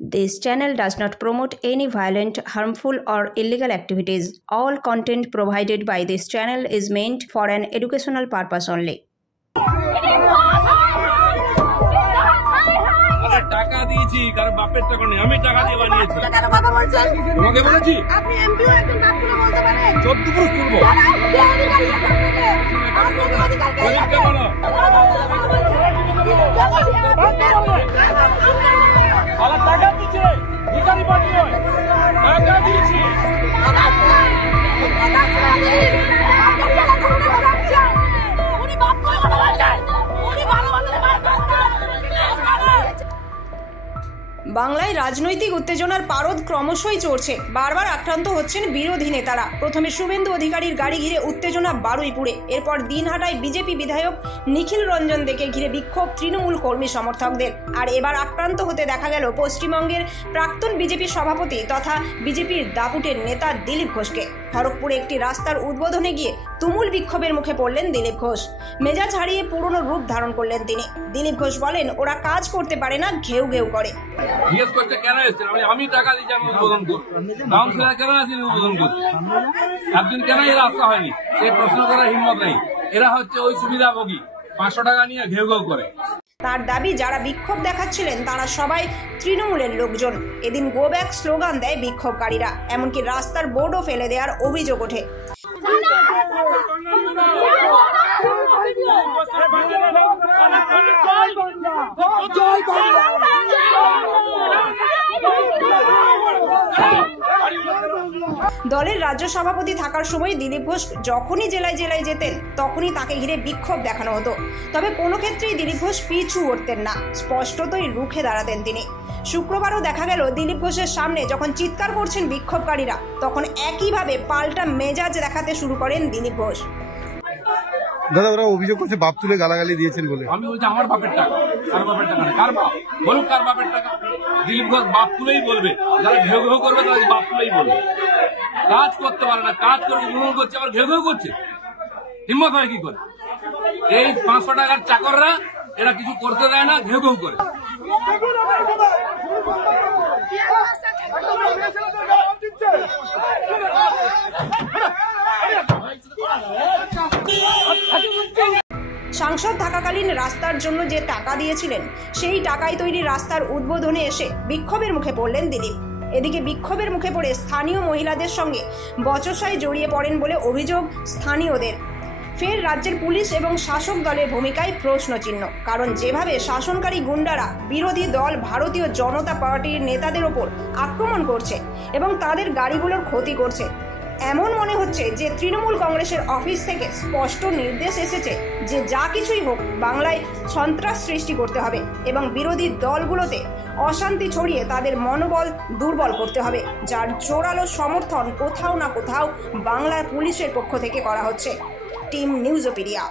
This channel does not promote any violent, harmful, or illegal activities. All content provided by this channel is meant for an educational purpose only. টাকা দিয়েছি কারণ বাপের টাকা নেই, আমি টাকা দিয়ে বানিয়েছি। কেন কথা বলছেন? তোমাকে বলেছি আপনি এমপিও একজন বাপ করে বলতে পারেন। 14 পুরুষ তুলবো। আপনি বলো। আলা টাকা দিয়েছে, ভিখারি বানিয়ে টাকা দিয়েছি। উনি বাপ করে কথা বলছেন, উনি ভালো মতো বাংলায় রাজনৈতিক উত্তেজনার পারদ ক্রমশই চড়ছে। বারবার আক্রান্ত হচ্ছেন বিরোধী নেতারা। প্রথমে শুভেন্দু অধিকারীর গাড়ি ঘিরে উত্তেজনা বারুইপুরে, এরপর দিনহাটায় বিজেপি বিধায়ক নিখিল রঞ্জন দেকে ঘিরে বিক্ষোভ তৃণমূল কর্মী সমর্থকদের। আর এবার আক্রান্ত হতে দেখা গেল পশ্চিমবঙ্গের প্রাক্তন বিজেপি সভাপতি তথা বিজেপির দাপুটের নেতা দিলীপ ঘোষকে। খড়গপুরে একটি রাস্তার উদ্বোধনে গিয়ে তুমুল বিক্ষোভের মুখে পড়লেন দিলীপ ঘোষ। মেজাজ হারিয়ে পুরনো রূপ ধারণ করলেন তিনি। দিলীপ ঘোষ বলেন, ওরা কাজ করতে পারে না, ঘেউ ঘেউ করে। জিজ্ঞেস করছে কেন এসছেন? আমি টাকা দিয়েছি, আমি উদ্বোধন করব। কাউন্সিলর কেন আসেনি উদ্বোধন করতে? একদিন কেন এরা আসা হয়নি? সেই প্রশ্ন করার হিম্মত নেই। এরা হচ্ছে ওই সুবিধাভোগী, 500 টাকা নিয়ে ঘেউ ঘেউ করে। তার দাবি, যারা বিক্ষোভ দেখাচ্ছিলেন তারা সবাই তৃণমূলের লোকজন। এদিন গো ব্যাক স্লোগান দেয় বিক্ষোভকারীরা, এমনকি রাস্তার বোর্ডও ফেলে দেওয়ার অভিযোগ ওঠে। দলের রাজ্য সভাপতি থাকার সময় দিলীপ ঘোষ যখনই জেলায় জেলায় যেতেন তখনই তাকে ঘিরে বিক্ষোভ দেখানো হতো। তবে কোনো ক্ষেত্রেই দিলীপ ঘোষ পিছু উঠতেন না, স্পষ্টতই রুখে দাঁড়াতেন তিনি। শুক্রবারও দেখা গেল দিলীপ ঘোষের সামনে যখন চিৎকার করছেন বিক্ষোভকারীরা, তখন একইভাবে পাল্টা মেজাজ দেখাতে শুরু করেন দিলীপ ঘোষ। দাদা, ওরা অভিযোগ করছে বাপ তুলে গালাগালি দিয়েছেন বলে। আমি বলছি আমার বাপের টাকা, কার বাপের টাকা না, কার বাপ বলুক, কার বাপের টাকা। দিলীপ ঘোষ বাপ তুলেই বলবে, যারা ঘেউ ঘেউ করবে তারা বাপ তুলেই বলবে। কাজ করতে পারে না, কাজ করে উন্নয়ন করছে, আবার ঘেউ ঘেউ করছে। হিম্মত হয় কি করে? এই 500 টাকার চাকররা এরা কিছু করতে দেয় না, ঘেউ ঘেউ করে। সাংসদ থাকাকালীন রাস্তার জন্য যে টাকা দিয়েছিলেন, সেই টাকায় তৈরি রাস্তার উদ্বোধনে এসে বিক্ষোভের মুখে পড়লেন দিলীপ। এদিকে বিক্ষোভের মুখে পড়ে স্থানীয় মহিলাদের সঙ্গে বচসায় জড়িয়ে পড়েন বলে অভিযোগ স্থানীয়দের। ফের রাজ্যের পুলিশ এবং শাসক দলের ভূমিকায় প্রশ্নচিহ্ন। কারণ যেভাবে শাসনকারী গুন্ডারা বিরোধী দল ভারতীয় জনতা পার্টির নেতাদের ওপর আক্রমণ করছে এবং তাদের গাড়িগুলোর ক্ষতি করছে, এমন মনে হচ্ছে যে তৃণমূল কংগ্রেসের অফিস থেকে স্পষ্ট নির্দেশ এসেছে যে যা কিছুই হোক বাংলায় সন্ত্রাস সৃষ্টি করতে হবে এবং বিরোধী দলগুলোতে অশান্তি ছড়িয়ে তাদের মনোবল দুর্বল করতে হবে, যার জোরালো সমর্থন কোথাও না কোথাও বাংলার পুলিশের পক্ষ থেকে করা হচ্ছে। টিম নিউজোপিডিয়া।